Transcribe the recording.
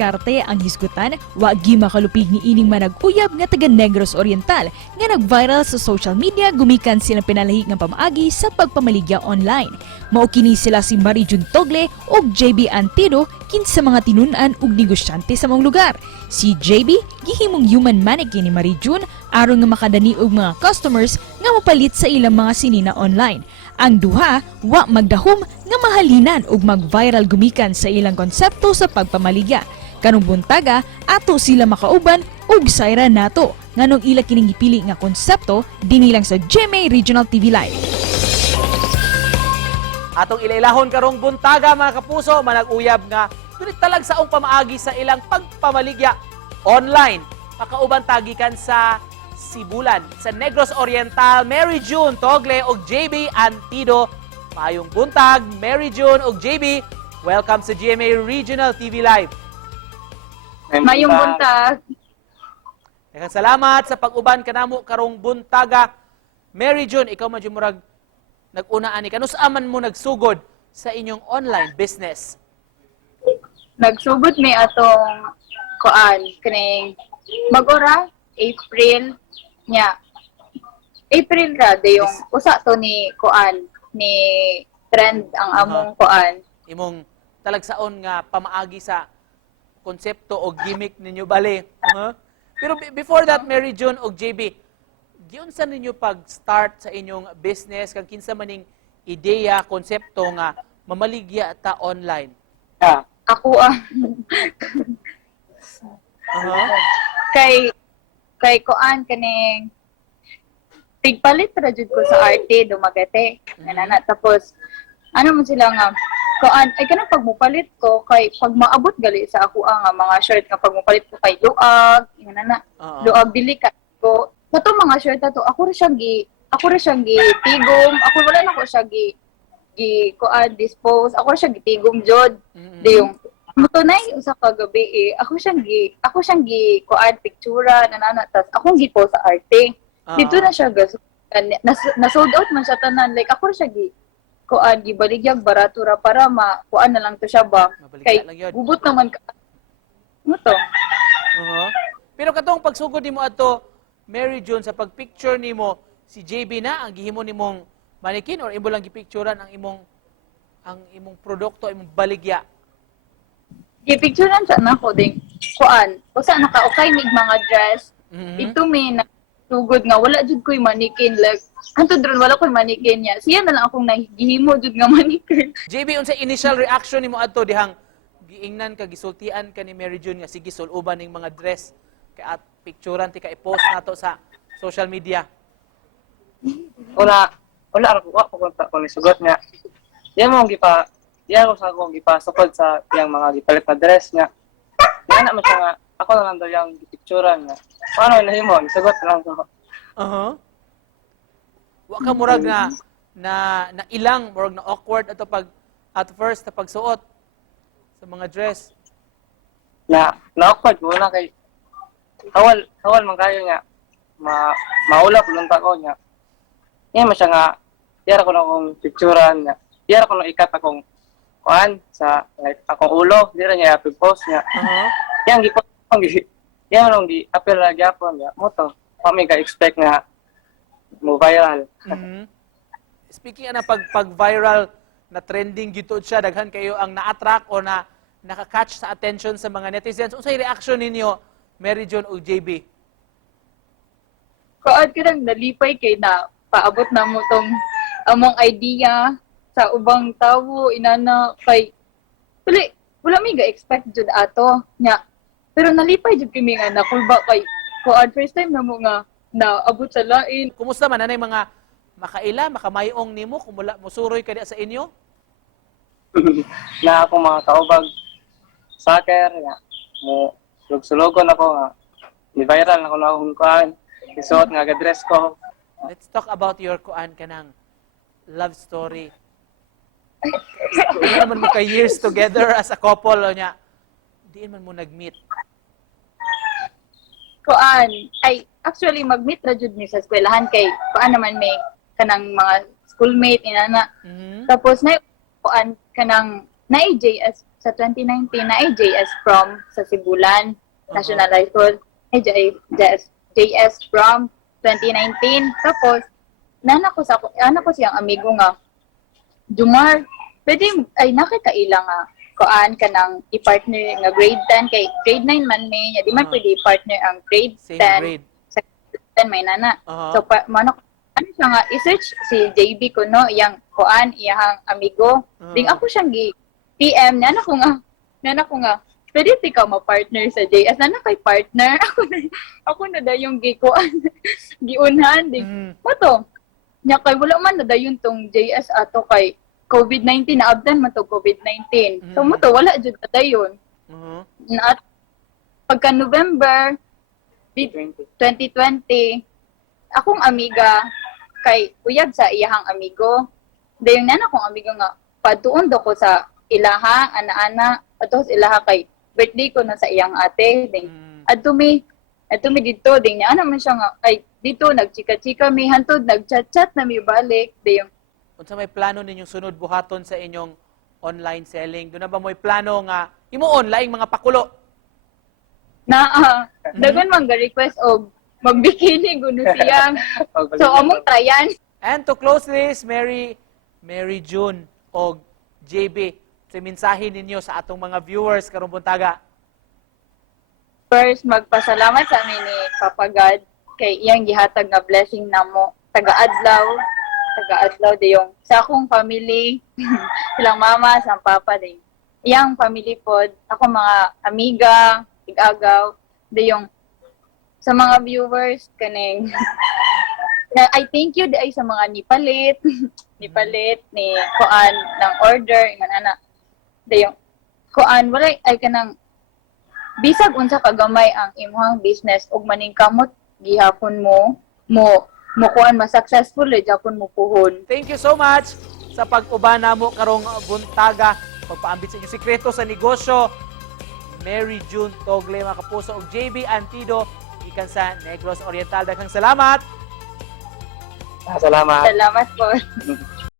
diskarte ang hisgutan, wa gi makalupig ni ining manag-uyab nga taga Negros Oriental nga nag-viral sa social media gumikan silang pinalahi nga pamaagi sa pagpamaligya online. Mao kini sila si Mary June Togle ug JB Antido kinsa mga tinunan ug negosyante sa mong lugar. Si JB gihimong human mannequin ni Mary June aron nga makadani og mga customers nga mopalit sa ilang mga sinina online. Ang duha wa magdahom nga mahalinan ug mag-viral gumikan sa ilang konsepto sa pagpamaligya. Kanong buntaga ato sila makauban ug sayra nato nganong ila kining gipili nga konsepto dinhi lang sa GMA Regional TV Live. Atong ilailahon karong buntaga mga kapuso, manag-uyab nga dunit talag saong pamaagi sa ilang pagpamaligya online. Makauban tagikan sa Sibulan, sa Negros Oriental, Mary June Togle ug JB Antido. Maayong buntag, Mary June ug JB. Welcome sa GMA Regional TV Live. Mayong buntag. Daghang salamat sa pag-uban kanamo karong buntaga. Mary June, ikaw man murag nag-una ani kanus aman mo nagsugod sa inyong online business. Nagsugod mi atong kuan kining magora April nya. April ra de yung usa to ni kuan ni trend ang among kuan. Imong talagsaon nga pamaagi sa konsepto o gimmick ninyo bali. Pero before that, Mary June o JB, giunsa ninyo pag-start sa inyong business kang kinsa maning ideya, konsepto nga mamaligya ta online? Ako kay kuan kaning tigpalit ra jud ko sa arte dumagate. Nanana tapos ano man sila nga kuan ay kanang pagmupalit ko kay pag maabot gali sa ako nga mga shirt nga pagmupalit ko kay luag inana luag dili ka ko kato mga shirt ato ako ra siyang gitigom ako wala na ko siya gi kuan dispose ako ra siya gitigom jud di yung mutunay usa ka gabi ako siyang gi kuan pictura nanana tas akong gipost sa arte dito na siya gas na sold out man siya tanan like ako ra siya kuan gibaligyag barato ra para kuan na lang to siya ba kay gubot naman ka mo to. Pero katong pagsugod nimo ato Mary June sa pagpicture nimo si JB na ang gihimo nimong mannequin or imo lang gipicturean ang imong produkto imong baligya? Gipicturean siya nako ding kuan usa naka-okay mig mga dress ito may sugod nga wala jud ko'y mannequin like anto dron wala ko'y mannequin niya siya na lang akong nagihimo jud nga mannequin. JB, unsa initial reaction nimo adto dihang giingnan ka gisultian ka ni Mary June nga sige suluban ning mga dress kay at picturean ti ka i-post nato sa social media? Wala ra ko ko ni sugot nga yan ko sa akong gipasupod sa yang mga gipalit na dress nga na man siya nga ako na lang daw yung picturean nga paano nahimo ni sugot lang ko. Wa ka murag na ilang murag na awkward ato pag at first sa pagsuot sa mga dress. Na awkward ko na kay hawal man kayo nga maulap lunta ko nga. Yan man siya nga tiyara ko na akong picturean nga. Tiyara ko na ikat akong kuan sa like akong ulo dira niya i-post nga. Yang yan lang apel na gyapon nga mo to. Kami ka expect nga mo viral. Speaking ana pag-viral na trending gito siya daghan kayo ang na-attract o na naka-catch sa attention sa mga netizens. Unsay reaction ninyo Mary June o JB? Kuan kirang nalipay kay na paabot na mo tong among idea sa ubang tawo inana kay wala mi ga expect jud ato nya pero nalipay jud kami nga nakulba kay kuan first time na mo nga naabot sa lain. Kumusta man anay mga makaila makamayong nimo kung wala mosuroy ka diha sa inyo? Na ako mga kaubag soccer nga mo sulog-sulogon ako nga ni viral na ko na akong kuan isuot nga ga-dress ko. Let's talk about your kuan kanang love story. Di naman mo ka years together as a couple o nya. Di man mo nag-meet. Kuan ay actually mag-meet ra jud mi sa eskwelahan kay kuan naman may kanang mga schoolmate inana. Tapos na kuan kanang na JS sa 2019 na ay JS Prom sa Sibulan National High School. Ay JS Prom 2019. Tapos nanak ko siyang amigo nga Jumar, pwede ay nakikailang nga kuan ka nang i-partner nga grade 10 kay grade 9 man may di man pwede i-partner ang grade 10 Same grade. sa grade 10 may nana. Uh-huh. So manok ano siya nga i-search si JB ko no iyang kuan iyang amigo. Ding ako siyang PM nana ko nga pwede ti ka ma-partner sa JS nana kay partner ako na da yung gikuan giunhan ding mo to nya kay wala man na dayon tong JS ato kay COVID-19 na abdan man to COVID-19. So mo to wala jud dayon. Na pagka November 2020 akong amiga kay uyab sa iyahang amigo. Dayon na akong amigo nga padtuon do ko sa ilaha ana-ana ato sa ilaha kay birthday ko na sa iyang ate ding adto mi dito ding ana man siya nga ay dito nagchika-chika mi hantod nagchat-chat na mi balik dayon Unsa may plano ninyong sunod buhaton sa inyong online selling? Doon na ba mo'y plano nga imo online mga pakulo? na dagon man ga request og magbikini guno siyang so among tryan. And to close this, Mary June o JB, sa mensahe ninyo sa atong mga viewers karong buntaga. First, magpasalamat sa amin ni Papa God kay iyang gihatag nga blessing namo taga-adlaw dayong sa akong family, silang mama, sa papa din. Iyang family pod, ako mga amiga, tig-agaw, dayong sa mga viewers kaning I thank you ay sa mga nipalit ni kuan ng order ingon dayong kuan wala ay kanang bisag unsa kagamay ang imong business ug maning kamot gihapon mo kuan ma-successful gyapon mo puhon. Thank you so much sa pag-uban namo karong buntaga, pagpaambit sa inyong sikreto sa negosyo. Mary June Togle mga kapuso ug JB Antido ikan sa Negros Oriental. Daghang salamat. Salamat. Salamat po.